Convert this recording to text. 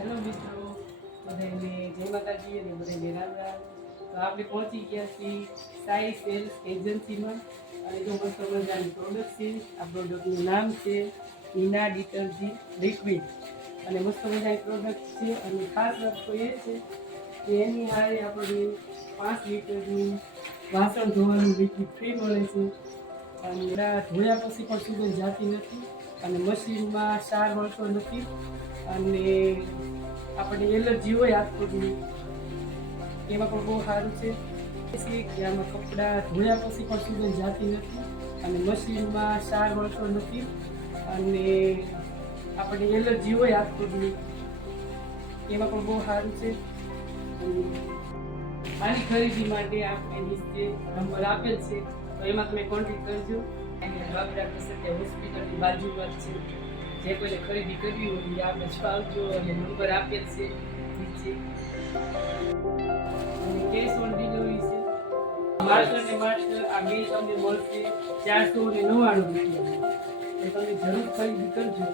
Hello મિત્રો, બધાને જય માતાજી અને બધાને રામ રામ. તો આપણે પહોંચી ગયા છીએ સાઈ સેલ્સ એજન્સીમાં અને જો મસ્ત મજાની પ્રોડક્ટ છે. આ પ્રોડક્ટનું નામ છે ઈના ડિટર્જન્ટ લિક્વિડ અને મસ્ત મજાની પ્રોડક્ટ છે. અને ખાસ વસ્તુ એ છે કે એની હારે આપણને 5 લીટરની વાસણ ધોવાનું લિક્વિડ ફ્રી મળે છે. અને ધોયા પછી પણ સુગંધ જાતી નથી અને મશીનમાં ક્ષાર વળતો નથી. અને આપણે એલર્જી હોય હાથ પગની એમાં પણ બહુ સારું છે કે આમાં કપડાં ધોયા પછી પણ સુગંધ જાતી નથી અને મશીનમાં ક્ષાર વળતો નથી. અને આપણે એલર્જી હોય હાથ પગની એમાં પણ બહુ સારું છે. આની ખરીદી માટે આપણે નીચે નંબર આપેલ છે, તો એમાં તમે કોન્ટેક્ટ કરજો. અને બાબરા સત્ય હોસ્પિટલની બાજુમાં છે. જે કોઈને ખરીદી કરવી હોય આપણે આવજો અને નંબર આપેલ છે નીચે. અને કેશ ઓન ડિલિવરી છે. માસ્ટર ને માસ્ટર આ બે તમને મળશે 499 રૂપિયા. તમે જરૂર ખરીદી કરજો.